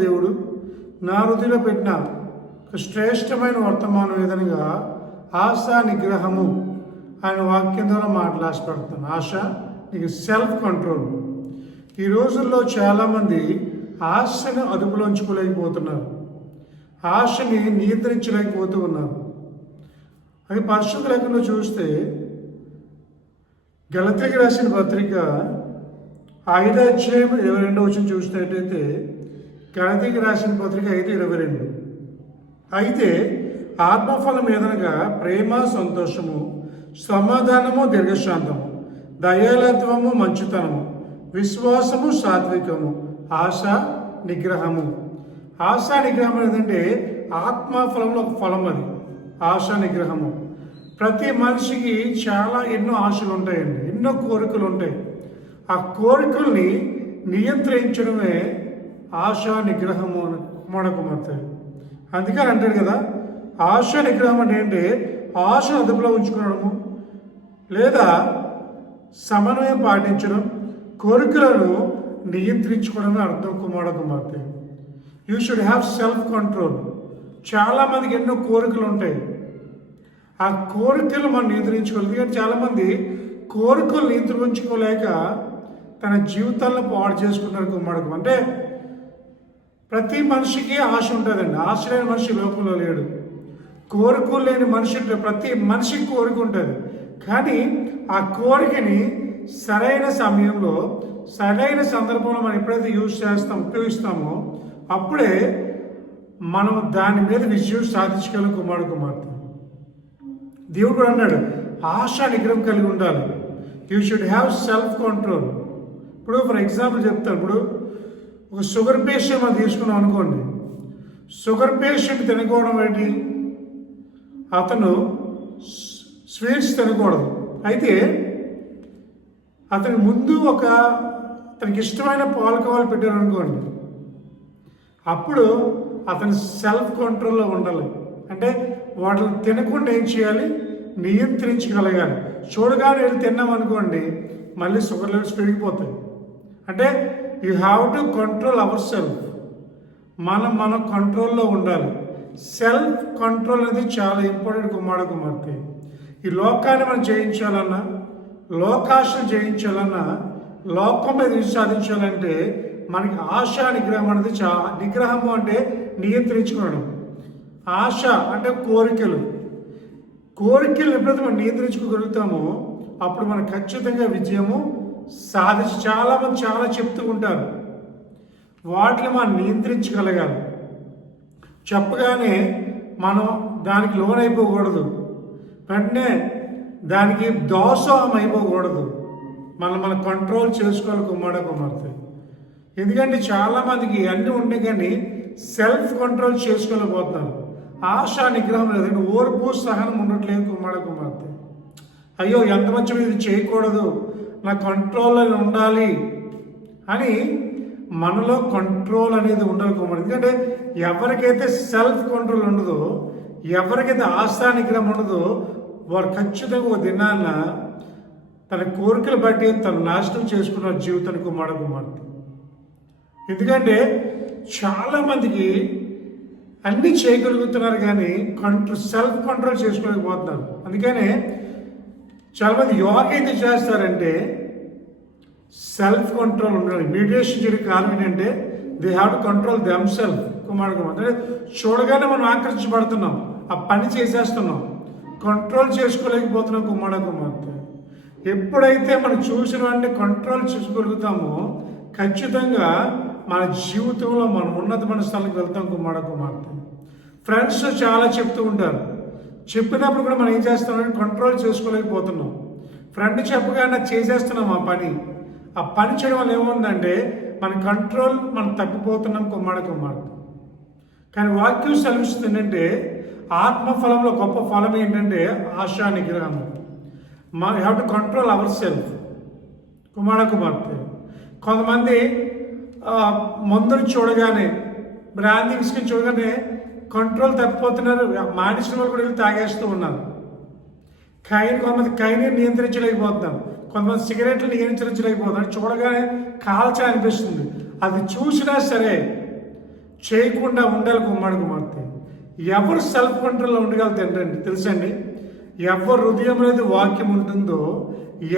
దేవుడు నా హృదయంలో పెట్టిన ఒక శ్రేష్టమైన వర్తమానం ఏదనగా ఆశా నిగ్రహము ఆయన వాక్యం ద్వారా మాట్లాడతాను. ఆశ నీకు సెల్ఫ్ కంట్రోల్. ఈ రోజుల్లో చాలామంది ఆశను అదుపులో ఉంచుకోలేకపోతున్నారు, ఆశని నియంత్రించలేకపోతూ ఉన్నారు. అది పరిశుద్ధ లేఖలో చూస్తే గలతీయులకు రాసిన పత్రిక 5:22 చూసినట్టయితే గలతీయులకు రాసిన పత్రిక 5:22 అయితే ఆత్మఫలం ఏదనగా ప్రేమ, సంతోషము, సమాధానము, దీర్ఘశాంతము, దయాళత్వము, మంచుతనము, విశ్వాసము, సాత్వికము, ఆశ నిగ్రహము. ఆశా నిగ్రహం ఏంటంటే ఆత్మఫలంలో ఒక ఫలం అది ఆశా నిగ్రహము. ప్రతి మనిషికి ఎన్నో ఆశలు ఉంటాయండి, ఎన్నో కోరికలు ఉంటాయి. ఆ కోరికల్ని నియంత్రించడమే ఆశా నిగ్రహము అని కుమారకుమార్తె. అందుకని అంటాడు కదా, ఆశా నిగ్రహం అంటే ఏంటి? ఆశను అదుపులో ఉంచుకోవడము లేదా సమన్వయం పాటించడం, కోరికలను నియంత్రించుకోవడమే అర్థం కుమారకుమార్తె. You should have self control. చాలామందికి ఎన్నో కోరికలు ఉంటాయి, ఆ కోరికలు మనం నియంత్రించుకోవాలి. ఎందుకంటే చాలామంది కోరికలు నియంత్రించుకోలేక తన జీవితాలను పాడు చేసుకున్నారు కుమారుడు. అంటే ప్రతి మనిషికి ఆశ ఉంటుందండి, ఆశ లేని మనిషి లోకంలో లేడు. కోరికలు లేని మనిషి, ప్రతి మనిషికి కోరిక ఉంటుంది. కానీ ఆ కోరికని సరైన సమయంలో సరైన సందర్భంలో మనం ఎప్పుడైతే ఉపయోగిస్తామో అప్పుడే మనం దాని మీద విజయం సాధించగలం కుమార్తె. దేవుడు కూడా అన్నాడు ఆశా నిగ్రహం కలిగి ఉండాలి. You should have self control. ఇప్పుడు ఫర్ ఎగ్జాంపుల్ చెప్తాను. ఇప్పుడు ఒక షుగర్ పేషెంట్ మనం తీసుకున్నాం అనుకోండి. షుగర్ పేషెంట్ తినకూడడం ఏంటి? అతను స్వీట్స్ తినకూడదు. అయితే అతనికి ముందు తనకి ఇష్టమైన పాలకోవాలు పెట్టారు అనుకోండి, అప్పుడు అతను సెల్ఫ్ కంట్రోల్లో ఉండాలి. అంటే వాటిని తినకుండా ఏం చేయాలి? నియంత్రించగలగాలి. చూడగానే వెళ్ళి తిన్నామనుకోండి మళ్ళీ షుగర్ లెవెల్స్ పెరిగిపోతాయి. అంటే you have to control our self. మనం కంట్రోల్లో ఉండాలి. సెల్ఫ్ కంట్రోల్ అనేది చాలా ఇంపార్టెంట్ కుమార్తె. ఈ లోకాన్ని మనం జయించాలన్నా, లోకాశను జయించాలన్నా, లోకం మీద సాధించాలంటే మనకి ఆశా నిగ్రహం అనేది నిగ్రహము అంటే నియంత్రించుకోవడం. ఆశ అంటే కోరికలు ఎప్పుడైతే మనం నియంత్రించుకోగలుగుతామో అప్పుడు మనం ఖచ్చితంగా విజయము చాలామంది చాలా చెప్తూ ఉంటారు, వాటిని మనం నియంత్రించగలగాలి. చెప్పగానే మనం దానికి లోనైపోకూడదు, వెంటనే దానికి దోషం అయిపోకూడదు. మనం కంట్రోల్ చేసుకోవాలి కుమార్తె. ఎందుకంటే చాలామందికి అన్నీ ఉంటాయి కానీ సెల్ఫ్ కంట్రోల్ చేసుకోలేకపోతున్నారు. ఆశా నిగ్రహం లేదంటే ఓర్పు సహనం ఉండట్లేదు కుమార్తె. అయ్యో ఎంత మంచి ఇది చేయకూడదు, నా కంట్రోల్లో ఉండాలి అని మనలో కంట్రోల్ అనేది ఉండాలి కుమార్తె. ఎందుకంటే ఎవరికైతే సెల్ఫ్ కంట్రోల్ ఉండదో, ఎవరికైతే ఆశా నిగ్రహం ఉండదో వారు ఖచ్చితంగా ఒక దినాన్న తన కోరికలు బట్టి తను నాశనం చేసుకున్న జీవితానికి కుమార్తె. ఎందుకంటే చాలామందికి అన్నీ చేయగలుగుతున్నారు కానీ సెల్ఫ్ కంట్రోల్ చేసుకోలేకపోతున్నారు. అందుకనే చాలామంది యోగా ఎందుకు చేస్తారంటే సెల్ఫ్ కంట్రోల్ ఉండాలి. మెడిటేషన్ జరిగే కారణం ఏంటంటే they have to control them self కుమార్తె. అంటే చూడగానే మనం ఆకర్షించబడుతున్నాం, ఆ పని చేసేస్తున్నాం, కంట్రోల్ చేసుకోలేకపోతున్నాం కుమార్తె. ఎప్పుడైతే మనం చూసిన వాటిని కంట్రోల్ చేసుకోగలుగుతామో ఖచ్చితంగా మన జీవితంలో మనం ఉన్నతమైన స్థానానికి వెళ్తాం కుమార్తె. ఫ్రెండ్స్ చాలా చెప్తూ ఉంటారు, చెప్పినప్పుడు కూడా మనం ఏం చేస్తామంటే కంట్రోల్ చేసుకోలేకపోతున్నాం. ఫ్రెండ్ చెప్పగానే చేసేస్తున్నాం ఆ పని చేయడం వల్ల ఏముందంటే మన కంట్రోల్ మనం తప్పిపోతున్నాం కుమార్తె. కానీ వాక్యం సెలవిస్తుంది ఏంటంటే ఆత్మఫలంలో గొప్ప ఫలం ఏంటంటే ఆశా నిగ్రహం. You have to control our self కుమార్తె. కొంతమంది మందుని చూడగానే, బ్రాందీ విస్కీ చూడగానే కంట్రోల్ తప్పిపోతున్నారు, మానేసిన వాళ్ళు కూడా వెళ్ళి తాగేస్తూ ఉన్నారు. కొంతమంది కైని నియంత్రించలేకపోతున్నారు, కొంతమంది సిగరెట్లు నియంత్రించలేకపోతున్నారు. చూడగానే కాల్చాలనిపిస్తుంది. అది చూసినా సరే చేయకుండా ఉండాలి కుమార్తె. ఎవరు సెల్ఫ్ కంట్రోల్లో ఉండగలుగుతారండి తెలుసండి? ఎవరు హృదయంలో అయితే వాక్యం ఉంటుందో,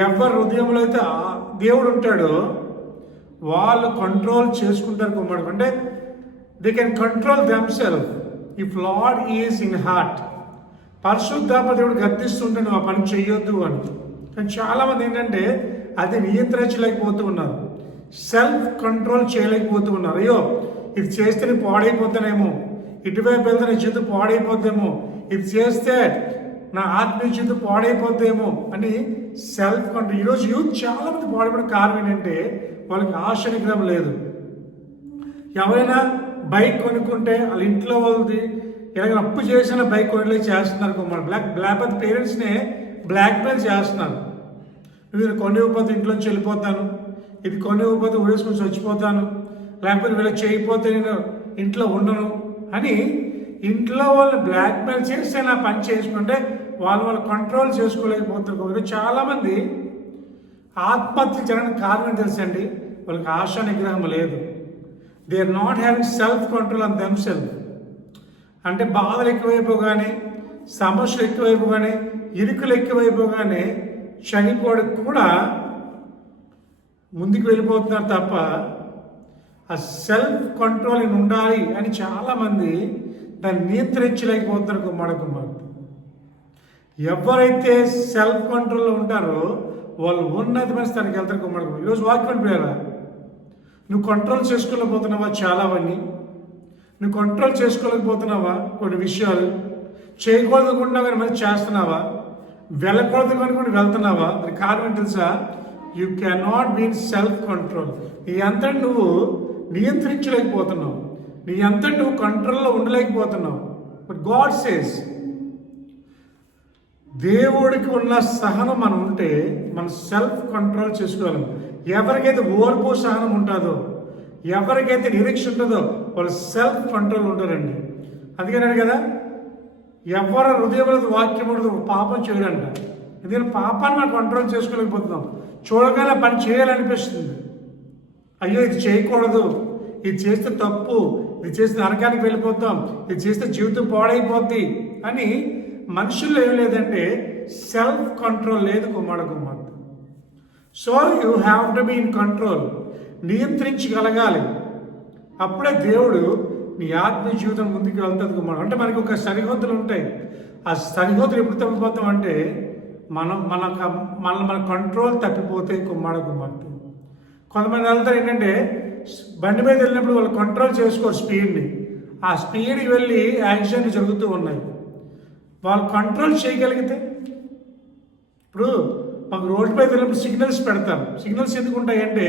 ఎవరు హృదయంలో అయితే దేవుడు ఉంటాడో వాళ్ళు కంట్రోల్ చేసుకుంటారు కుమారుడు. అంటే they can control themself if lord is in heart. పరిశుద్ధాత్మ దేవుడు గద్దిస్తుంటే నువ్వు ఆ పని చెయ్యొద్దు అని. కానీ చాలామంది ఏంటంటే అది నియంత్రించలేకపోతూ ఉన్నారు, సెల్ఫ్ కంట్రోల్ చేయలేకపోతూ ఉన్నారు. అయ్యో ఇది చేస్తే నేను పాడైపోతానేమో, ఇటువైపు వెళ్తే నా జీవితం పాడైపోద్దేమో, ఇది చేస్తే నా ఆత్మీయ జీవితం పాడైపోద్దేమో అని సెల్ఫ్ కంట్రోల్. ఈరోజు యూత్ చాలామంది పాడైపోయిన కారణం ఏంటంటే వాళ్ళకి ఆశ నిగ్రహం లేదు. ఎవరైనా బైక్ కొనుక్కుంటే వాళ్ళ ఇంట్లో వాళ్ళది ఎలాగ అప్పు చేసిన బైక్ కొనలేక చేస్తున్నారు కుమార్. లేకపోతే పేరెంట్స్నే బ్లాక్మెయిల్ చేస్తున్నారు. నేను కొనివ్వకపోతే ఇంట్లోంచి వెళ్ళిపోతాను, ఇది కొనివ్వకపోతే ఊరేసుకొని చచ్చిపోతాను, లేకపోతే వీళ్ళు చేయకపోతే నేను ఇంట్లో ఉండను అని ఇంట్లో వాళ్ళు బ్లాక్మెయిల్ చేస్తే నా పని చేసుకుంటే వాళ్ళు కంట్రోల్ చేసుకోలేకపోతున్నారు. చాలామంది ఆత్మహత్య చేయడానికి కారణం తెలుసండి, వాళ్ళకి ఆశా నిగ్రహం లేదు. They are not having self control on them self. అంటే బాధలు ఎక్కువైపోగానే, సమస్యలు ఎక్కువైపోగానే, ఇరుకులు ఎక్కువైపోగానే చనిపోవడానికి కూడా ముందుకు వెళ్ళిపోతున్నారు తప్ప ఆ సెల్ఫ్ కంట్రోల్ ఉండాలి అని చాలామంది దాన్ని నియంత్రించలేకపోతున్నారు కుమార్తె. ఎవరైతే సెల్ఫ్ కంట్రోల్లో ఉంటారో వాళ్ళు ఉన్నతమైన స్థానికి వెళ్తారు కుమార్తె. ఈరోజు వాక్యం పేరా నువ్వు కంట్రోల్ చేసుకోలేకపోతున్నావా? చాలావన్నీ నువ్వు కంట్రోల్ చేసుకోలేకపోతున్నావా? కొన్ని విషయాలు చేయకూడదుకుంటున్నావు కానీ మరి చేస్తున్నావా? వెళ్ళకూడదు అనుకుంటే వెళ్తున్నావా? అది కారణం తెలుసా? You can not be in self control. నీ అంతటి నువ్వు నియంత్రించలేకపోతున్నావు, నీ అంతటి నువ్వు కంట్రోల్లో ఉండలేకపోతున్నావు. బట్ గాడ్ సేస్ దేవుడికి ఉన్న సహనం మనం ఉంటే మనం సెల్ఫ్ కంట్రోల్ చేసుకోగలం. ఎవరికైతే ఓర్పు సహనం ఉంటుందో, ఎవరికైతే నిరీక్ష ఉంటుందో వాళ్ళు సెల్ఫ్ కంట్రోల్ ఉంటారండి. అందుకనే కదా ఎవరు హృదయంలో వాక్యం ఉండదు పాపం చేయడంట. ఎందుకంటే పాపాన్ని మనం కంట్రోల్ చేసుకోలేకపోతున్నాం. చూడగానే పని చేయాలనిపిస్తుంది. అయ్యో ఇది చేయకూడదు, ఇది చేస్తే తప్పు, ఇది చేస్తే నరకానికి వెళ్ళిపోతాం, ఇది చేస్తే జీవితం పాడైపోద్ది అని మనుషుల్లో ఏం లేదంటే సెల్ఫ్ కంట్రోల్ లేదు కుమార్తె. So you have to be in control. నియంత్రించగలగాలి. అప్పుడే దేవుడు నీ ఆత్మీయ జీవితం ముందుకు వెళ్తుంది కుమారుడు. అంటే మనకి ఒక సరిహద్దులు ఉంటాయి. ఆ సరిహద్దులు ఎప్పుడు తప్పిపోతాం అంటే మన కంట్రోల్ తప్పిపోతే కుమార్తె. కొంతమంది వెళ్తారు ఏంటంటే బండి మీద వెళ్ళినప్పుడు వాళ్ళు కంట్రోల్ చేసుకోరు స్పీడ్ని. ఆ స్పీడ్కి వెళ్ళి యాక్సిడెంట్లు జరుగుతూ ఉన్నాయి. వాళ్ళు కంట్రోల్ చేయగలిగితే, ఇప్పుడు మాకు రోడ్డు మీద వెళ్ళినప్పుడు సిగ్నల్స్ పెడతారు. సిగ్నల్స్ ఎందుకు ఉంటాయంటే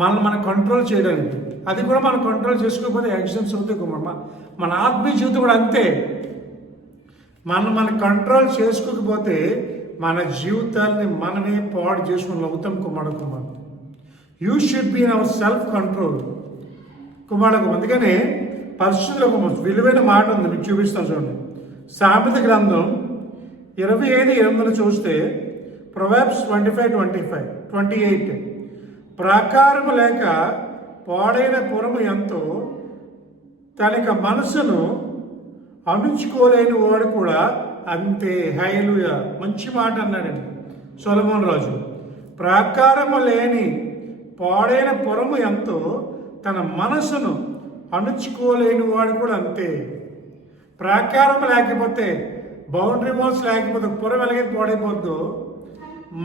మన కంట్రోల్ చేయడానికి. అది కూడా మనం కంట్రోల్ చేసుకోకపోతే యాక్సిడెంట్స్ అవుతాయి కుమార్. మన ఆత్మీయ జీవితం కూడా అంతే. మన కంట్రోల్ చేసుకోకపోతే మన జీవితాన్ని మనమే పాడు చేసుకుని అవుతాం కుమార్తె. You should be in our self control కుమార్తె. అందుకనే పరిస్థితుల్లో ఒక విలువైన మాట ఉంది, మీకు చూపిస్తాను చూడండి. సామెత గ్రంథం 25:8 చూస్తే ప్రొవర్బ్స్ 25:28 ప్రాకారము లేక పాడైన పురము ఎంతో తనక మనసును అణుచుకోలేని వాడు కూడా అంతే. హల్లెలూయా, మంచి మాట అన్నాడండి సొలొమోను రాజు. ప్రాకారము లేని పాడైన పురము ఎంతో తన మనసును అణుచుకోలేని వాడు కూడా అంతే. ప్రాకారం లేకపోతే, బౌండరీ వాల్స్ లేకపోతే పురం ఎలాగైతే పాడైపోద్దో,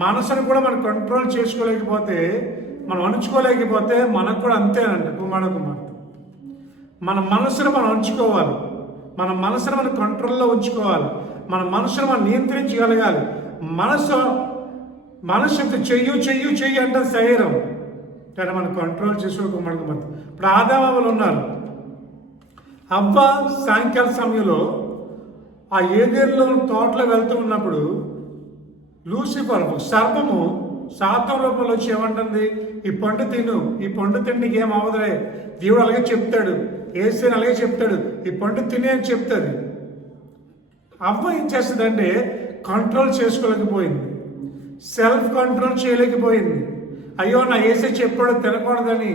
మనసును కూడా మనం కంట్రోల్ చేసుకోలేకపోతే, మనం అణుచుకోలేకపోతే మనకు కూడా అంతేనండి కుమార్తె. మన మనసును మనం ఉంచుకోవాలి, మన మనసును మనం కంట్రోల్లో ఉంచుకోవాలి, మన మనసును మనం నియంత్రించగలగాలి. మనసు చెయ్యి అంటే శరీరం కానీ మనం కంట్రోల్ చేసుకోకూడదు. ఇప్పుడు ఆదాములు ఉన్నారు. అవ్వ సాయంకాల సమయంలో ఆ ఏదేరులో తోటలో వెళ్తూ ఉన్నప్పుడు లూసిఫర్ సర్పము శాతం రూపంలో వచ్చి ఏమంటుంది, ఈ పండు తిను, ఈ పండు తిని నీకు ఏం అవ్వదులే. దేవుడు అలాగే చెప్తాడు, ఏసేని అలాగే చెప్తాడు, ఈ పండు తినే అని చెప్తాడు. అవ్వ ఏం చేస్తుందంటే కంట్రోల్ చేసుకోలేకపోయింది, సెల్ఫ్ కంట్రోల్ చేయలేకపోయింది. అయ్యో నా ఏసే చెప్పాడు తినకూడదని,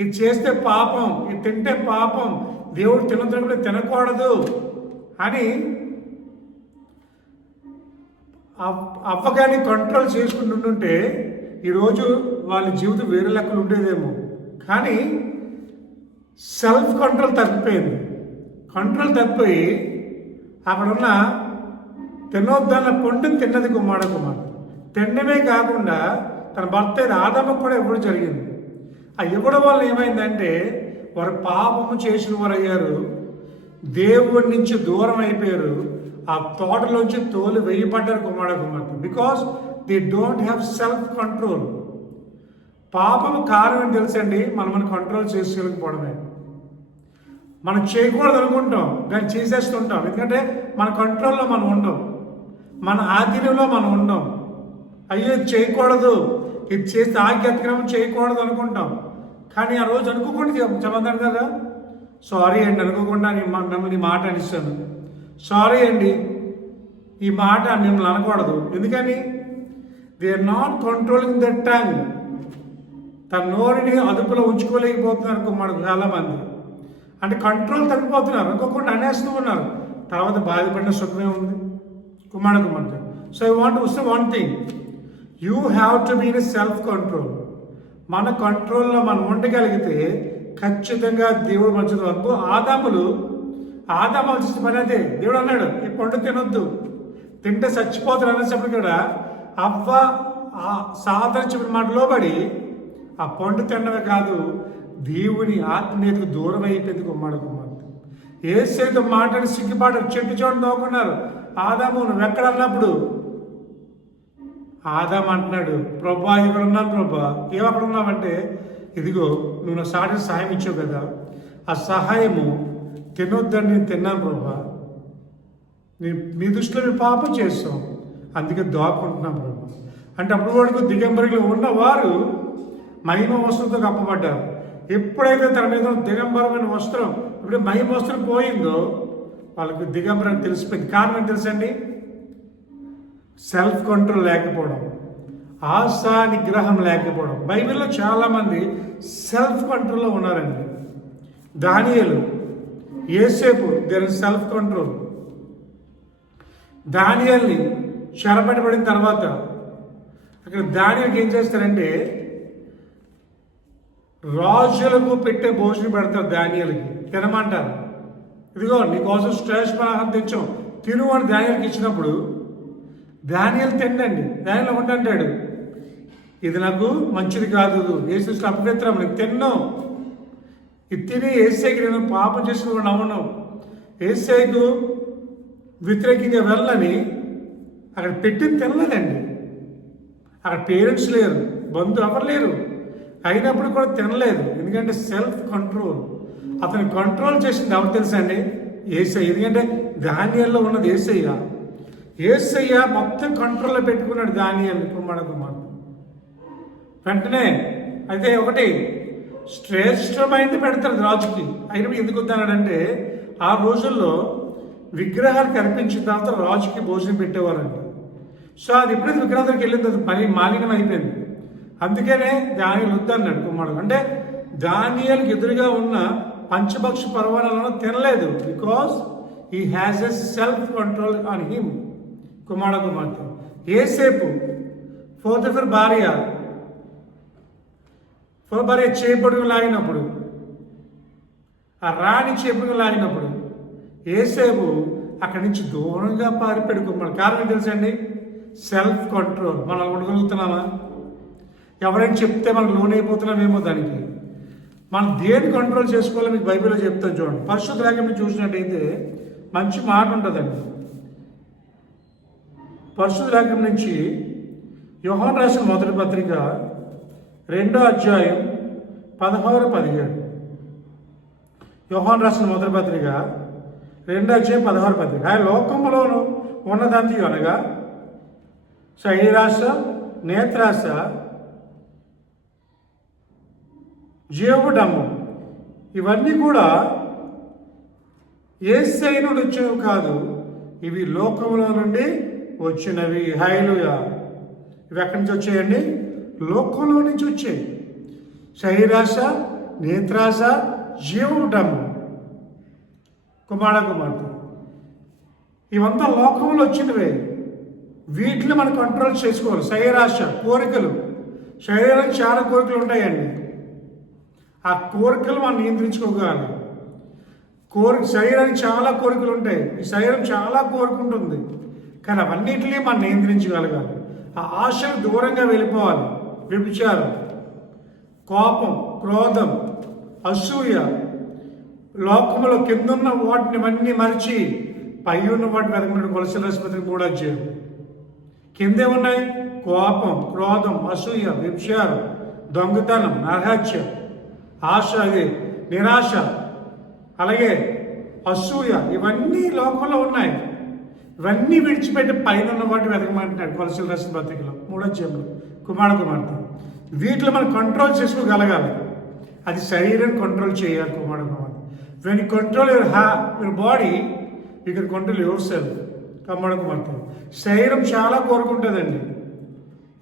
ఇది చేస్తే పాపం, ఇది తింటే పాపం, దేవుడు తినద్దు తినకూడదు అని అవ్వగాని కంట్రోల్ చేసుకుంటుంటే ఈరోజు వాళ్ళ జీవితం వేరే లెక్కలు ఉండేదేమో. కానీ సెల్ఫ్ కంట్రోల్ తప్పిపోయింది. కంట్రోల్ తప్పిపోయి అక్కడున్న తినొద్దన్న పండుని తిన్నది కుమారుడు. తినడమే కాకుండా తన భర్త ఆదాముకు కూడా ఇవ్వడం జరిగింది. ఆ ఇవ్వడం వల్ల ఏమైందంటే వారు పాపము చేసిన వారు అయ్యారు, దేవుడి నుంచి దూరం అయిపోయారు, ఆ తోటలోంచి తోలు వేయబడ్డారు కుమారుడు. Because they don't have self control. పాపము కారణం తెలుసండి, మనం కంట్రోల్ చేసుకోలేకపోవడమే. మనం చేయకూడదు అనుకుంటాం కానీ చేసేస్తుంటాం. ఎందుకంటే మన కంట్రోల్లో మనం ఉండం, మన ఆధీనంలో మనం ఉండం. అయ్యో ఇది చేయకూడదు, ఇది చేస్తే ఆజ్ఞాతిక్రమం చేయకూడదు అనుకుంటాం. కానీ ఆ రోజు అనుకోకుండా చెబుతాను కదా, సారీ అండి అనుకోకుండా మిమ్మల్ని మాట అనిస్తాను, సారీ అండి ఈ మాట మిమ్మల్ని అనకూడదు. ఎందుకని? They are not controlling the tongue. తన నోరుని అదుపులో ఉంచుకోలేకపోతున్నారు కుమారుడు చాలామంది. అంటే కంట్రోల్ తగ్గిపోతున్నారు, అనుకోకుండా అనేస్తూ ఉన్నారు. తర్వాత బాధపడిన సుఖమే ఉంది కుమారుడు. So I want to say one thing, you have to be in self control. మన కంట్రోల్లో మనం ఉండగలిగితే ఖచ్చితంగా దేవుడు మంచిది. వరకు ఆదాము వచ్చేసి పని అదే. దేవుడు అన్నాడు ఈ పండు తినొద్దు, తింటే చచ్చిపోతారు అనేసప్పుడు కూడా అవ్వ సాధారణ చెప్పిన మాటలో పడి ఆ పండు తినడమే కాదు, దేవుని ఆత్మీయతకు దూరం అయిపోయింది కుమారుడు. ఏసేతో మాట్లాడి సిగ్గుపాటు చెట్టు చోటు నవ్వుకున్నారు. ఆదాము నువ్వు ఎక్కడ అన్నప్పుడు ఆదాము అంటున్నాడు, ప్రభా ఇక్కడ ఉన్నాను ప్రభా. ఏమక్కడ ఉన్నావంటే, ఇదిగో నువ్వు నా సాటి సహాయం ఇచ్చావు కదా, ఆ సహాయము తినొద్దని నేను తిన్నాను ప్రభా, మీ దృష్టిలో మీ పాపం చేస్తాం, అందుకే దాక్కుంటున్నాం ప్రభా. అంటే అప్పుడు వరకు దిగంబరిలో ఉన్నవారు మహిమ వస్త్రంతో కప్పబడ్డారు. ఎప్పుడైతే తన మీద దిగంబరమైన వస్త్రం, ఇప్పుడు మహిమ వస్త్రం పోయిందో వాళ్ళకి దిగంబరం తెలిసిపోయింది. కారణం ఏంటి తెలుసండి? సెల్ఫ్ కంట్రోల్ లేకపోవడం, ఆశా నిగ్రహం లేకపోవడం. బైబిల్లో చాలామంది సెల్ఫ్ కంట్రోల్లో ఉన్నారండి. దానియేలు, యోసేపు, దేర్ ఇస్ సెల్ఫ్ కంట్రోల్. దానియేలుని చెరపట్టబడిన తర్వాత అక్కడ దానియేలుకి ఏం చేస్తారంటే రాజులకు పెట్టే భోజనం పెడతారు. దానియేలుకి తినమంటారు. ఇదిగో నీకోసం శ్రేష్ఠ ఆహారం తెచ్చాం తిను అని దానియేలుకి ఇచ్చినప్పుడు దానియేలు తినండి, దానిలో ఉండంటాడు, ఇది నాకు మంచిది కాదు, యేసు అపవిత్రం, నేను తిన్నాను, ఇది తిని యేసయ్యకి నేను పాపం చేసుకుని అవును, యేసయ్యకు వ్యతిరేకంగా వెళ్ళని అక్కడ పెట్టింది తినలేదండి. అక్కడ పేరెంట్స్ లేరు, బంధువు ఎవరు లేరు, అయినప్పుడు కూడా తినలేదు. ఎందుకంటే సెల్ఫ్ కంట్రోల్. అతను కంట్రోల్ చేసింది ఎవరు తెలుసా అండి? యేసయ్య. ఎందుకంటే దానియేలులో ఉన్నది యేసయ్య. యేసయ్య మొత్తం కంట్రోల్లో పెట్టుకున్నాడు దానియేలు కుమారుడు. వెంటనే అయితే ఒకటి శ్రేష్టమైనది పెడతారు రాజుకి. అయినప్పుడు ఎందుకు వద్దన్నాడంటే ఆ రోజుల్లో విగ్రహాలు కనిపించిన తర్వాత రాజుకి భోజనం పెట్టేవారంట. సో అది ఎప్పుడైతే విగ్రహాలకు వెళ్ళింది అది పని మాలిన్యం అయిపోయింది. అందుకనే దానియేలు వద్దన్నాడు కుమారుడు. అంటే దానియేలుకి ఎదురుగా ఉన్న పంచభక్ష పర్వణాలను తినలేదు. Because he has a self control on him కుమారుడు. యోసేపు పోతీఫర్ భార్య చేపడుకు లాగినప్పుడు, ఆ రాణి చేపడుకు లాగినప్పుడు యోసేపు అక్కడి నుంచి దూరంగా పారిపోయాడు కుమారుడు. కారణం తెలుసండి? Self control. మనం ఉండగలుగుతున్నామా? ఎవరైనా చెప్తే మనం లోనైపోతున్నామేమో దానికి. మనం దేని కంట్రోల్ చేసుకోవాలో మీకు బైబిల్లో చెప్తాను చూడండి. పరిశుద్ధ లేఖనం చూసినట్టయితే మంచి మాట ఉంటుందండి. పరిశుద్ధ లేఖనం నుంచి యోహాను రాసిన మొదటి పత్రిక 2వ అధ్యాయం 16-17. యోహాను రాసిన మొదటి పత్రిక 2వ అధ్యాయం 16-17. ఆయన లోకంలోను ఉన్నదంతి అనగా శరీరాశ, నేత్రాశ, జీవడము, ఇవన్నీ కూడా యేసయ్య నుండి వచ్చేవి కాదు, ఇవి లోకంలో నుండి వచ్చినవి. హల్లెలూయా. ఇవి ఎక్కడి నుంచి వచ్చాయండి? లోకంలో నుంచి వచ్చాయి. శరీరాశ, నేత్రాస, జీవడము, కుమార కుమార్తె, ఇవంతా లోకంలో వచ్చినవే. వీటిని మనం కంట్రోల్ చేసుకోవాలి. శరీరాశ, కోరికలు, శరీరానికి చాలా కోరికలు ఉంటాయండి. ఆ కోరికలు మనం నియంత్రించుకోగలి. శరీరానికి చాలా కోరికలు ఉంటాయి. ఈ శరీరం చాలా కోరుకుంటుంది, కానీ అవన్నిటినీ మనం నియంత్రించగలగాలి. ఆ ఆశలు దూరంగా వెళ్ళిపోవాలి. వ్యభిచారం, కోపం, క్రోధం, అసూయ, లోకంలో కిందున్న వాటిని అన్నీ మరిచి పై ఉన్న వాటిని వెతకమని కొలసల ఆసుపత్రికి కూడా వచ్చారు. కిందే ఉన్నాయి కోపం, క్రోధం, అసూయ, వ్యభిచారం, దొంగతనం, నరహత్య, ఆశ, అది నిరాశ, అలాగే అసూయ, ఇవన్నీ లోకంలో ఉన్నాయి. ఇవన్నీ విడిచిపెట్టి పైన ఉన్న వాటిని వెతకమంటున్నాడు కొలసల రాసిన పత్రికలో 3వ అధ్యాయంలో. కుమార కుమార్తె, వీటిలో మనం కంట్రోల్ చేసుకోగలగాలి. అది శరీరాన్ని కంట్రోల్ చేయాలి. కుమార కుమార్తె, when you control your body, you can control yourself. కుమార కుమార్తె, శరీరం చాలా కోరుకుంటుందండి.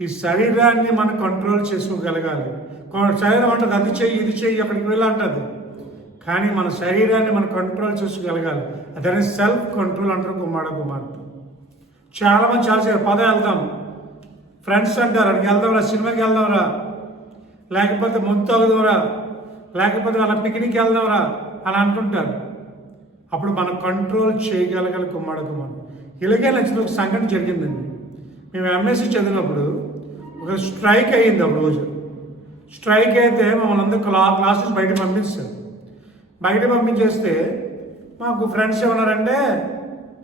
ఈ శరీరాన్ని మనం కంట్రోల్ చేసుకోగలగాలి. శరీరం అంటది అది చెయ్యి, ఇది చెయ్యి, అక్కడికి వెళ్ళంటది. కానీ మన శరీరాన్ని మనం కంట్రోల్ చేసుకోగలగాలి. అదే సెల్ఫ్ కంట్రోల్ అంటారు. కుమార కుమార్తె, చాలామంది చాలా పదే వెళ్దాం, ఫ్రెండ్స్ అంటారు, అక్కడికి వెళ్దాంరా, సినిమాకి వెళ్దాంరా, లేకపోతే ముందు తాగుదాంరా, లేకపోతే వాళ్ళ పిక్నిక్కి వెళ్దాంరా అని అంటుంటారు. అప్పుడు మనం కంట్రోల్ చేయగలగాలి. కుమార కుమార్తె, ఇలాగే నచ్చిన ఒక సంఘటన జరిగిందండి. మేము ఎంఎస్సీ చదివినప్పుడు ఒక స్ట్రైక్ అయ్యింది. ఒక రోజు స్ట్రైక్ అయితే మమ్మల్ని అందరూ క్లాసెస్ బయట పంపిస్తారు. బయట పంపించేస్తే మాకు ఫ్రెండ్స్ ఏమన్నారంటే,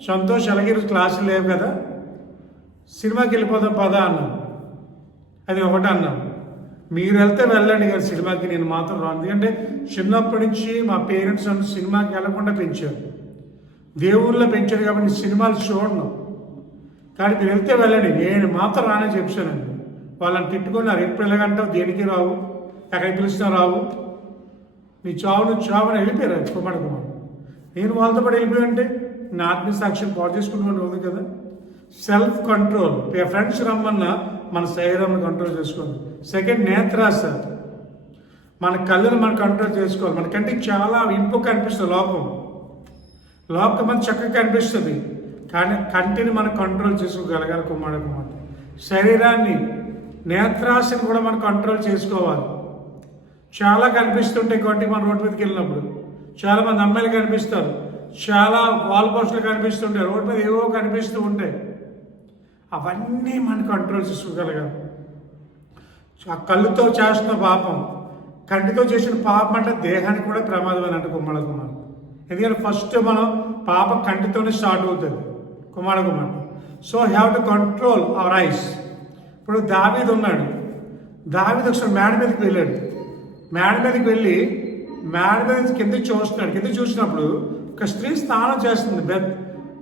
సంతోష్ అలాగే క్లాసులు లేవు కదా, సినిమాకి వెళ్ళిపోదాం పదా అన్నాను. అది ఒకటి అన్నాను. మీరు వెళ్తే వెళ్ళండి కదా సినిమాకి, నేను మాత్రం రాను. ఎందుకంటే చిన్నప్పటి నుంచి మా పేరెంట్స్ నన్ను సినిమాకి వెళ్ళకుండా పెంచారు, దేవుళ్ళలో పెంచారు కాబట్టి సినిమాలు చూడను. కానీ మీరు వెళ్తే వెళ్ళండి, నేను మాత్రం రానే చెప్పానండి. వాళ్ళని తిట్టుకున్నారు, ఎప్పుడు ఎలాగంటావు, దేనికి రావు, ఎక్కడికి పిలిచినా రావు, నీ చావుని వెళ్ళిపోయారు. కుమార కుమార్, నేను వాళ్ళతో పాటు వెళ్ళిపోయానంటే నా ఆత్మసాక్ష్యం పాటు చేసుకుంటూ ఉంది కదా. సెల్ఫ్ కంట్రోల్, ఫ్రెండ్స్ రమ్మన్నా మన శరీరాన్ని కంట్రోల్ చేసుకోవాలి. సెకండ్, నేత్రాస, మన కళ్ళను మనం కంట్రోల్ చేసుకోవాలి. మన కంటికి చాలా ఇంపు కనిపిస్తుంది. లోకం మన చక్కగా కనిపిస్తుంది, కానీ కంటిని మనం కంట్రోల్ చేసుకోగలగాలి. కుమార కుమార్, శరీరాన్ని, నేత్రాశను కూడా మనం కంట్రోల్ చేసుకోవాలి. చాలా కనిపిస్తుంటాయి కాబట్టి మన రోడ్డు మీదకి వెళ్ళినప్పుడు చాలామంది అమ్మాయిలు కనిపిస్తారు, చాలా వాల్ పోస్టులు కనిపిస్తుంటాయి, రోడ్డు మీద ఏవో కనిపిస్తూ ఉంటాయి. అవన్నీ మనం కంట్రోల్ చేసుకోగలగాలి. ఆ కళ్ళుతో చేస్తున్న పాపం, కంటితో చేసిన పాపం అంటే దేహానికి కూడా ప్రమాదం అని అంటే కుమార కుమార్. ఎందుకంటే ఫస్ట్ మనం పాపం కంటితోనే స్టార్ట్ అవుతుంది. కుమార కుమార్, so have to control our eyes. ఇప్పుడు దావీదు ఉన్నాడు. దావీదు ఒకసారి మేడ మీదకి వెళ్ళాడు. మేడ మీదకి వెళ్ళి మేడ మీద కింద చూస్తున్నాడు. కింద చూసినప్పుడు ఒక స్త్రీ స్నానం చేస్తుంది.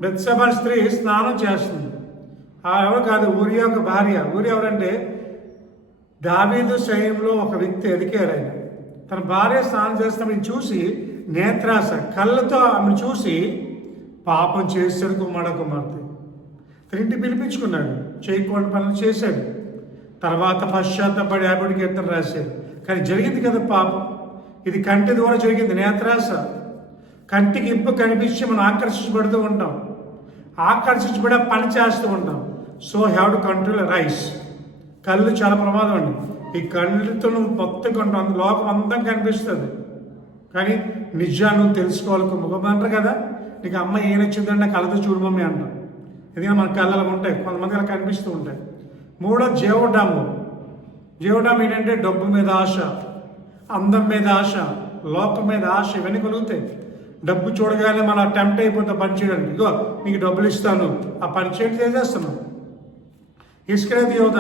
బెత్షెబా స్త్రీ స్నానం చేస్తుంది. ఎవరు కాదు, ఊరియా ఒక భార్య. ఊరియా ఎవరంటే దావీదు సైన్యంలో ఒక వ్యక్తి ఎదిగారు. ఆయన తన భార్య స్నానం చేస్తున్నప్పుడు చూసి నేత్రాస, కళ్ళతో ఆమెను చూసి పాపం చేశాడు. కుమార కుమార్తె తింటి పిలిపించుకున్నాడు, చేయకూడని పనులు చేశాడు. తర్వాత పశ్చాత్తపడి ఆవిడ కీర్తన రాశాడు. కానీ జరిగింది కదా పాపం, ఇది కంటి ద్వారా జరిగింది. నేత్రాస, కంటికి ఇంపు కనిపించి మనం ఆకర్షించబడుతూ ఉంటాం, ఆకర్షించబడే పని చేస్తూ ఉంటాం. So have to control rice. కళ్ళు చాలా ప్రమాదం అండి. ఈ కళ్ళతో నువ్వు మొత్తం కొంటావు, లోకం అంతా కనిపిస్తుంది, కానీ నిజాన్ని నువ్వు తెలుసుకోవాలి. ముఖం అంటారు కదా, నీకు అమ్మ ఏం నచ్చిందంటే కళ్ళతో చూడు మమ్మీ అంటాం. ఎందుకంటే మన కళ్ళలో ఉంటాయి, కొంతమంది అలా కనిపిస్తూ ఉంటాయి. మూడో, జీవడాము. జీవడాము ఏంటంటే డబ్బు మీద ఆశ, అందం మీద ఆశ, లోకం మీద ఆశ, ఇవన్నీ కలుగుతాయి. డబ్బు చూడగానే మనం అటెంప్ట్ అయిపోతే పని చేయడానికి, ఇగో నీకు డబ్బులు ఇస్తాను, ఆ పని చేయడం చేసేస్తున్నాం. ఇసుకరేది యువత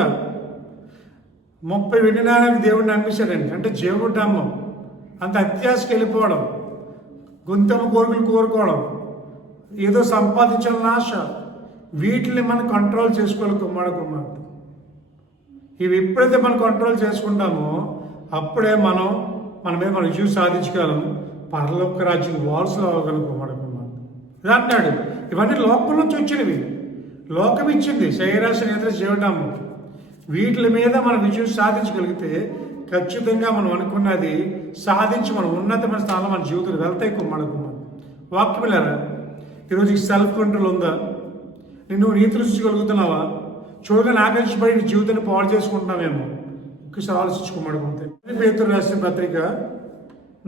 30 వెండి నాణాలకు దేవుడిని అనిపించాడండి. అంటే జీవడామం, అంత అత్యాశకి వెళ్ళిపోవడం, గొంతెమ్మ కోరికలు కోరుకోవడం, ఏదో సంపాదించాలని ఆశ, వీటిని మనం కంట్రోల్ చేసుకోవాలి. కుమార కుమార్తె, ఇవి ఎప్పుడైతే మనం కంట్రోల్ చేసుకుంటామో అప్పుడే మన మీద మనం విజయం సాధించగలం, పరలోక రాజ్యం వారసులు అవ్వగలం. కుమార కుమార్తె ఇది అంటాడు. ఇవన్నీ లోకం నుంచి వచ్చినవి, లోకం ఇచ్చింది. శరీరాశ, నేత్ర, జీవడాము, వీటి మీద మనం విజయం సాధించగలిగితే ఖచ్చితంగా మనం అనుకున్నది సాధించి మనం ఉన్నతమైన స్థానంలో మన జీవితంలో వెళ్తాయి కుమ్మడకు వాక్యం వెళ్ళారా? ఈరోజు ఈ సెల్ఫ్ కంట్రోల్ ఉందా? నిన్ను నీతులు సృష్టించగలుగుతున్నావా? చూడగానే ఆకర్షించబడి నీ జీవితాన్ని పాడు చేసుకుంటున్నావేమో ఒకసారి ఆలోచించుకోమడుకుంటే. పేతురు రాసిన పత్రిక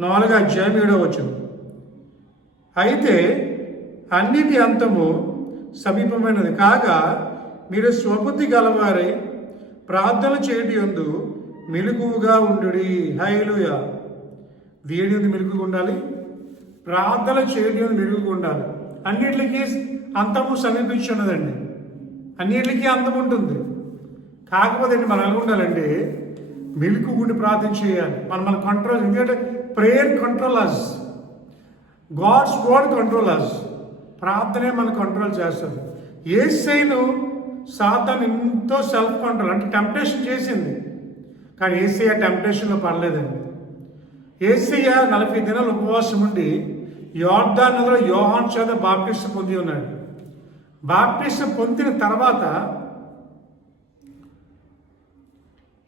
4:7 అయితే అన్నిటి అంతము సమీపమైనది కాగా మీరు స్వబుద్ధి గలవారై ప్రార్థన చేయటి యందు మెలకువగా ఉండుడి. హల్లెలూయా. దేని యందు మెలకువగా ఉండాలి? ప్రార్థన చేయటి యందు మెలకువగా ఉండాలి. అన్నిటికీ అంతము సమీపించి ఉన్నదండి. అన్నిటికీ అంతం ఉంటుంది. కాకపోతే మనం ఎలా ఉండాలంటే మెలకు ఉండి ప్రార్థన చేయాలి. మన కంట్రోల్, ఎందుకంటే ప్రేయర్ కంట్రోల్ అస్, గాడ్స్ వర్డ్ కంట్రోల్ అస్. ప్రార్థనే మన కంట్రోల్ చేస్తుంది. యేసయ్యను సాతాను ఎంతో సెల్ఫ్ కంట్రోల్ అంటే టెంప్టేషన్ చేసింది, కానీ యేసయ్య టెంప్టేషన్లో పడలేదండి. యేసయ్య 40 దినాలు ఉపవాసం ఉండి యోర్దాను నదిలో యోహాను చేత బాప్టిస్మం పొంది ఉన్నాడు. బాప్టిస్మం పొందిన తర్వాత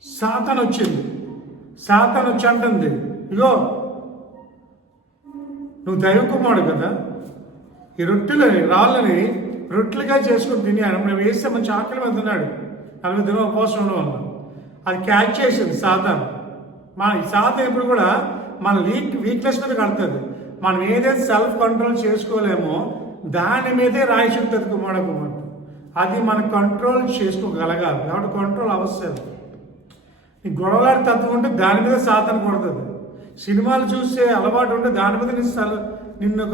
సాతాను వచ్చింది. సాతాను వచ్చి అంటుంది, ఇగో నువ్వు దైవ కుమారుడు కదా, ఈ రాళ్ళని రొట్టెలుగా చేసుకుని తిని మేము వేస్తే మంచి ఆకలి మీద ఉన్నాడు 40 దినాలు ఉపవాసం ఉండడం వల్ల. అది క్యాచ్ చేసింది సాతాను. సాతాను ఎప్పుడు కూడా మన వీక్నెస్ మీద కడుతుంది. మనం ఏదైతే సెల్ఫ్ కంట్రోల్ చేసుకోలేమో దాని మీదే రాయి చెప్తుంది కుమారుడు. అది మనం కంట్రోల్ చేసుకోగలగాలి. కాబట్టి కంట్రోల్ అవసరం. నీ గొడవలాడి తత్వం ఉంటే దాని మీద సాతాను కొడుతుంది. సినిమాలు చూసే అలవాటు ఉంటే దాని మీద నిన్ను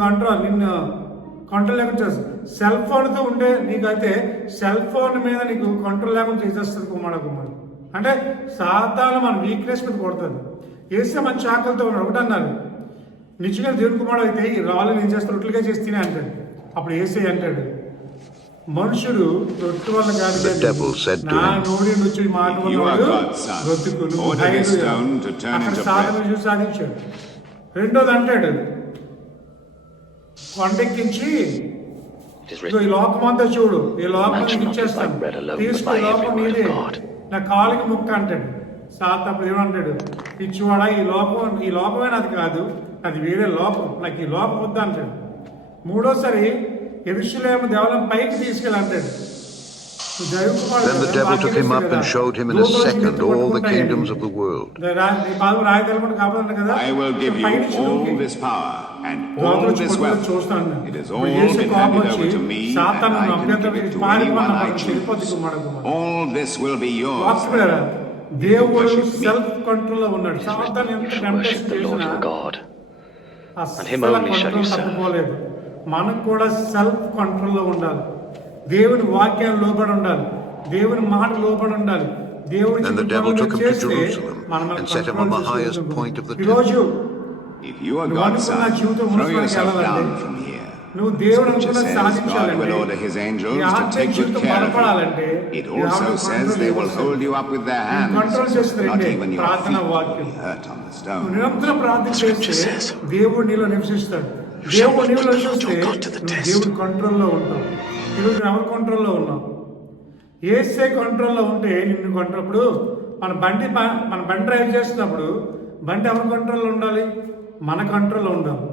కంట్రోల్ లేకుండా చేస్తుంది. సెల్ ఫోన్తో ఉంటే నీకైతే సెల్ ఫోన్ మీద నీకు కంట్రోల్ లేకుండా చేసేస్తుంది కుమారుడు. అంటే సాతాను మన వీక్నెస్ మీద కొడుతుంది. వేస్తే మంచి ఆకలితో ఉన్నాడు. ఒకటి అన్నారు, నిజంగా దేవుని కుమారుడు అయితే ఈ రాళ్ళని ఏం చేస్తాడు? రొట్టెలుగా చేసి తినే అంటాడు. అప్పుడు ఏసై అంటాడు, మనుషుడు రొట్టె వల్ల కాదు, నా నోడి నుంచి మాట బ్రతుకును. అక్కడ సాధన చూసి సాధించాడు. రెండోది అంటాడు, కొండెక్కించి ఈ లోకం అంతా చూడు, ఈ లోకం ఇచ్చేస్తాను, తీసుకో, లోకం నీదే, నా కాలుకి ముక్క అంటాడు. అప్పుడు ఏమంటాడు, పిచ్చివాడా, ఈ లోకమే నాది కాదు, అది వేరే లోకం, నాకు ఈ లోకం వద్దా అంటాడు. మూడోసారి యెరూషలేము దేవాలయం పైకి తీసుకెళ్ళి అంటాడు. Then the devil took him up and showed him in a second all the kingdoms of the world. I will give you all this power and all this wealth. It is all been handed over to me, and I can give it to anyone I choose. All this will be yours. దేవుడు self control లో ఉన్నాడు. సాతాను ఎంత temptation చేసినా తప్పుకోలేదు. మనకు కూడా self కంట్రోల్లో ఉండాలి. దేవుని వాక్యాలు లోబడి ఉండాలి. దేవుని మాట లోబడి ఉండాలి. దేవుడు Then the devil took him to Jerusalem and set him on the highest point of the temple. If you are God's son, throw yourself down from here. నువ్వు దేవుడు అనుకున్న God will సాధించాలంటే order his angels to take good care of you. It also says they will hold you up with their hands, not even your feet will be hurt on the stone. నిరంతరం ప్రార్థన చేస్తే దేవుడు నీలో నివసిస్తాడు. దేవుడు నీలో నివసిస్తే దేవుడు కంట్రోల్లో ఉంటావు. ఈరోజు ఎవరి కంట్రోల్లో ఉన్నావు? ఏసే కంట్రోల్లో ఉంటే నిన్ను కంట్రోల్. మన బండి డ్రైవ్ చేస్తున్నప్పుడు బండి ఎవరి కంట్రోల్లో ఉండాలి? మన కంట్రోల్లో ఉండాలి.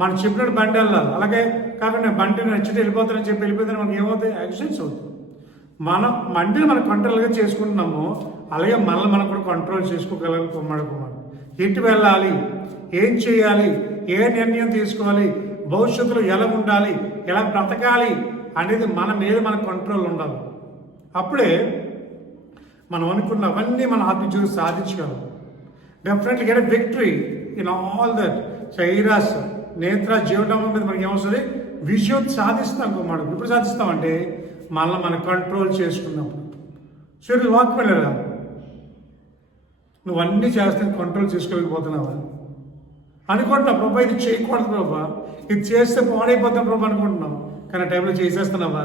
మనం చెప్పినట్టు బండి వెళ్ళాలి. అలాగే కాకుండా బండిని నచ్చితే వెళ్ళిపోతానని చెప్పి వెళ్ళిపోతే మనకి ఏమవుతాయి? యాక్సిడెంట్స్ అవుతాయి. మనం బండిని మనం కంట్రోల్గా చేసుకుంటున్నాము, అలాగే మనల్ని మనం కూడా కంట్రోల్ చేసుకోగలం. కుమ్మాడు ఎటు వెళ్ళాలి, ఏం చేయాలి, ఏ నిర్ణయం తీసుకోవాలి, భవిష్యత్తులో ఎలా ఉండాలి, ఎలా బ్రతకాలి అనేది మన మీద మన కంట్రోల్ ఉండాలి. అప్పుడే మనం అనుకున్నవన్నీ మన ఆత్మజీవితం సాధించగలం. Definitely get a victory in all that. చైరాస్ నేత్ర జీవటం మీద మనకి ఏమొస్తుంది? విజయం సాధిస్తాం కుమారుడు. ఇప్పుడు సాధిస్తామంటే మనం కంట్రోల్ చేసుకున్నప్పుడు. సూర్యుడు వాక్ వెళ్ళరా, నువ్వు అన్నీ చేస్తే కంట్రోల్ చేసుకోలేకపోతున్నావా అనుకుంటున్నావు. ప్రభా ఇది చేయకూడదు, ప్రభా ఇది చేస్తే పాడైపోతాం ప్రభా అనుకుంటున్నావు. కానీ టైంలో చేసేస్తున్నావా?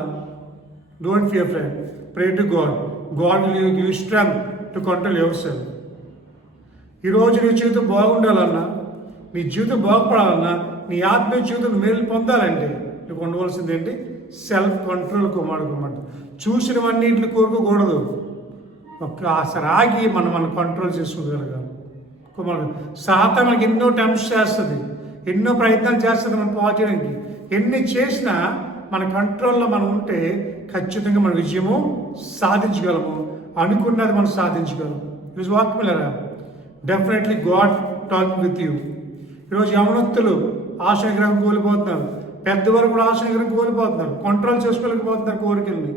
Don't fear friend, pray to God. God will give you strength to control yourself. ఈరోజు నీ జీవితం బాగుండాలన్నా, నీ జీవితం బాగుపడాలన్నా, నీ ఆత్మీయ జీవితం మేలు పొందాలంటే నువ్వు ఉండవలసింది ఏంటి? సెల్ఫ్ కంట్రోల్ కుమారుడు. చూసినవన్నీ ఇట్లు కోరుకోకూడదు. ఒక్కసారి ఆగి మనం కంట్రోల్ చేసుకోగలగాలి. కుమారుడు. సాతాను మనకి ఎన్నో టెంప్ట్స్ చేస్తుంది, ఎన్నో ప్రయత్నాలు చేస్తుంది మనం పాడు చేయడానికి. ఎన్ని చేసినా మన కంట్రోల్లో మనం ఉంటే ఖచ్చితంగా మన విజయము సాధించగలము, అనుకున్నది మనం సాధించగలము. ఈరోజు వాక్యములారా, definitely God talking with you. ఈరోజు యవనస్తులు ఆశ నిగ్రహం కోల్పోతున్నారు, పెద్దవారు కూడా ఆశ నిగ్రహం కోల్పోతున్నారు, కంట్రోల్ చేసుకోలేకపోతున్నారు కోరికల్ని.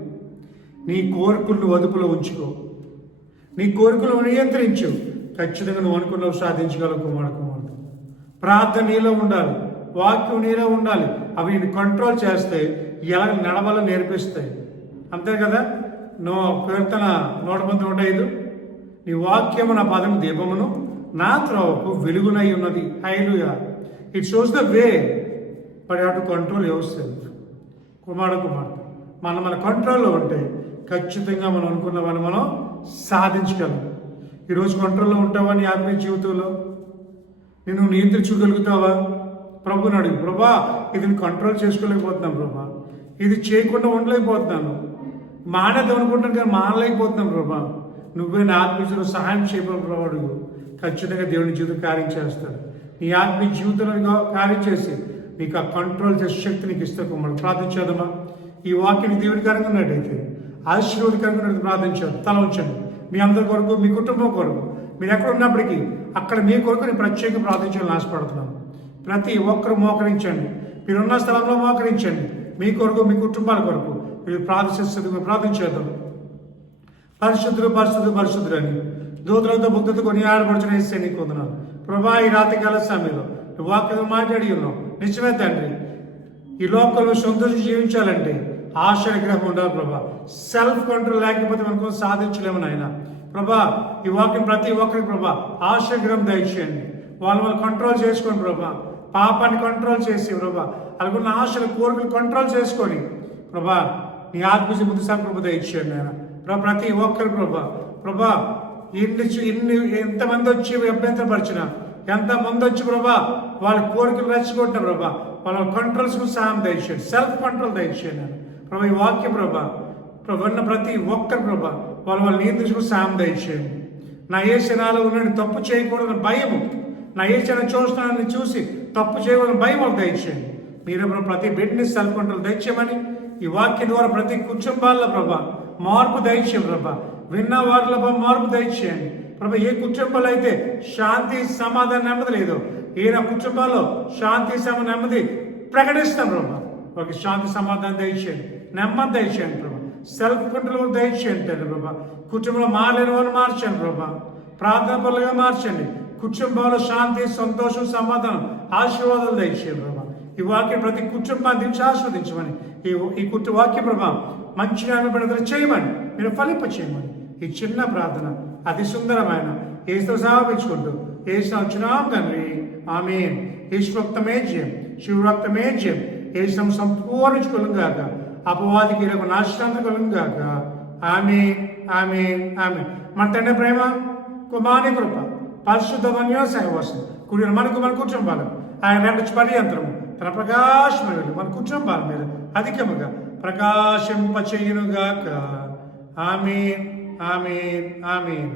నీ కోరికలను అదుపులో ఉంచుకో, నీ కోరికలను నియంత్రించు, ఖచ్చితంగా నువ్వు అనుకున్నవి సాధించగలవు కుమారుడు. ప్రార్థన నీలో ఉండాలి, వాక్యం నీలో ఉండాలి. అవి నేను కంట్రోల్ చేస్తే ఎలా నడవాలో నేర్పిస్తాయి. అంతే కదా. కీర్తన 105, నీ వాక్యము నా పదము దీపమును నా త్రోవకు వెలుగునై ఉన్నది. Hallelujah. It shows the way, but have to control yourself. కుమారుడు మన కంట్రోల్లో ఉంటే ఖచ్చితంగా మనం అనుకున్నవని మనం సాధించగలం. ఈరోజు కంట్రోల్లో ఉంటావా నీ ఆత్మీయ జీవితంలో? నేను నియంత్రించగలుగుతావా? ప్రభుని అడుగు, ప్రభా ఇది కంట్రోల్ చేసుకోలేకపోతున్నాను ప్రభా, ఇది చేయకుండా ఉండలేకపోతున్నాను, మానేద్దాం అనుకుంటాను కానీ మానలేకపోతున్నాను ప్రభా, నువ్వే నా ఆత్మీయులు సహాయం చేయబోయే ప్రభు అడుగు. ఖచ్చితంగా దేవుని జీవితం కార్యం చేస్తాడు. నీ ఆత్మీయ జీవితంలో కార్యం చేసి నీకు ఆ కంట్రోల్ చేసే శక్తి నీకు ఇస్తాడు. మనం ప్రార్థించేదమ్మా. ఈ వాక్యానికి దేవుడికరంగా ఉన్నట్టయితే, ఆశీర్వాదకరంగా ఉన్నట్టు ప్రార్థించారు. తల ఉంచండి. మీ అందరి కొరకు, మీ కుటుంబం కొరకు, మీరు ఎక్కడ ఉన్నప్పటికీ అక్కడ మీ కొరకు నేను ప్రత్యేక ప్రార్థించాలని ఆశపడుతున్నాను. ప్రతి ఒక్కరు మోకరించండి, మీరున్న స్థలంలో మోకరించండి. మీ కొరకు, మీ కుటుంబాల కొరకు మీరు ప్రార్థించేద్దాం. పరిశుద్ధులు పరిశుద్ధులు పరిశుద్ధులు అని దూతలతో భక్తులతో కొని ఆడపడుచుని వేస్తే నీకు వందనాలు ప్రభా. ఈ రాత్రికాల సమయంలో వాక్యం మాట్లాడి ఉన్నాం. నిజమే తండ్రి, ఈ లోకంలో సంతోషం జీవించాలంటే ఆశ నిగ్రహం ఉండాలి ప్రభా. సెల్ఫ్ కంట్రోల్ లేకపోతే మనకు సాధించలేము నాయన ప్రభా. ఈ వాక్యం ప్రతి ఒక్కరికి ప్రభా ఆశ నిగ్రహం దయచేయండి. వాళ్ళు కంట్రోల్ చేసుకోండి ప్రభా. పాపాన్ని కంట్రోల్ చేసి ప్రభా, అనుకున్న ఆశలు కోరికలు కంట్రోల్ చేసుకొని ప్రభా నీ ఆత్మీయ బుద్ధి సంకల్ప దయచేయండి నాయన ప్రభా. ప్రతి ఒక్కరు ప్రభా ఎంతమంది వచ్చి అభ్యంతరపరిచిన, ఎంతమంది వచ్చి ప్రభా వాళ్ళ కోరికలు రెచ్చగొట్టిన ప్రభా, వాళ్ళ కంట్రోల్స్ సహాయం దయచేయండి, సెల్ఫ్ కంట్రోల్ దయచేయండి ప్రభా. ఈ వాక్య ప్రభా ఉన్న ప్రతి ఒక్కరు ప్రభా వాళ్ళ నియంత్రించుకు సహాయం దయచేయండి. నా ఏ శనాలో ఉన్నాడు తప్పు చేయకూడదని భయము, నా ఏ క్షణం చూస్తున్నానని చూసి తప్పు చేయకూడదని భయం వాళ్ళకి దయచేయండి. మీరు ప్రతి బిడ్డని సెల్ఫ్ కంట్రోల్ దయచేయమని ఈ వాక్యం ద్వారా ప్రతి కుటుంబాల్లో ప్రభా మార్పు దయచేయండి ప్రభా. విన్న వారిలో మార్పు దయచేయండి ప్రభా. ఏ కుటుంబాలు అయితే శాంతి సమాధానం నెమ్మది లేదో, ఏ కుటుంబాల్లో శాంతి నెమ్మది ప్రకటిస్తాం ప్రభా. వాళ్ళకి శాంతి సమాధానం దయచేయండి, నెమ్మది దయచేయండి ప్రభా. సెల్ఫ్ కంట్రోల్ దయచేయండి ప్రభా. కుటుంబంలో మారలేని వారు మార్చండి ప్రభా. ప్రార్థన పనులుగా మార్చండి. కుటుంబంలో శాంతి, సంతోషం, సమాధానం, ఆశీర్వాదాలు దయచేయండి ప్రభా. ఈ వాక్యం ప్రతి కుటుంబాన్ని దించి ఆస్వాదించమని, ఈ వాక్య ప్రభా మంచి బిడ్డలు చేయమని, మీరు ఫలింప చేయమని ఈ చిన్న ప్రార్థన అతి సుందరమైన ఏసుతో సమర్పించుకుంటూ ఏసు వచ్చినాం తండ్రి. ఆమేన్. యేసు రక్తమే జయం, శివ రక్తమే జయం. ఏసు సంపూర్ణించుకోను గాక, అపవాదికి ఇలాగ నాశనాంతం కలుగు గాక. ఆమేన్, ఆమేన్, ఆమేన్. మన తండ్రి ప్రేమ, కుమారుని కృప, పరిశుద్ధమన్యో సహవాసం కూడిన మనకు మన కుటుంబాలు ఆయన రెండు పర్యంతరము తన ప్రకాశమైన మన కుటుంబాల మీద అధికముగా ప్రకాశింపచేయునుగాక. ఆమేన్, ఆమేన్, ఆమేన్.